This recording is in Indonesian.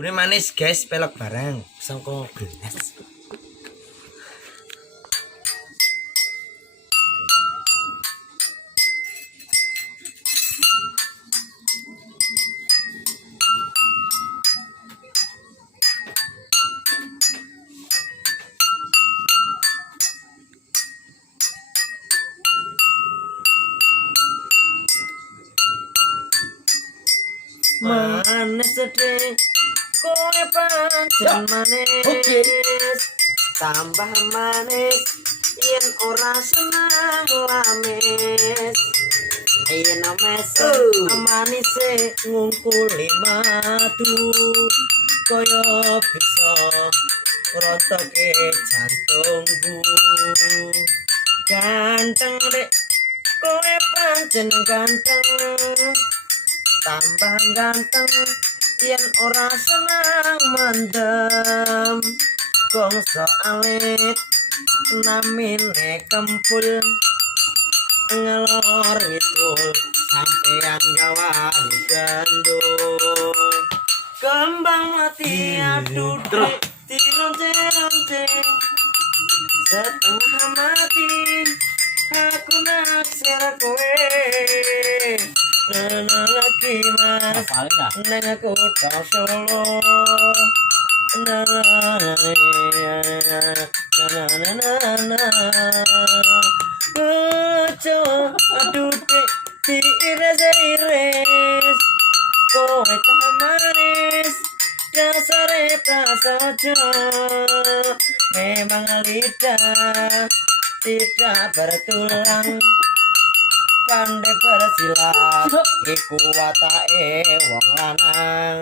Bune manis guys, pelok barang sangko gelas. Manis sedih kowe pancen manis tambah manis yen ora seneng lamis yen mes manise ngungkuli madu kaya bisa rontoke jantungku ganteng dek kowe pancen ganteng tambah ganteng yen ora senang mendem gongso alit namine kempul ngelor ngidul sampean gawan gandul kembang mati aduh tilonce setengah mati aku naksir kowe nana lagi mas neng aku tau solo Koco aduh diires-ires kowe tak manis dasare prasaja memang lidah tidak bertulang pandai bersilat iku watake wong lanang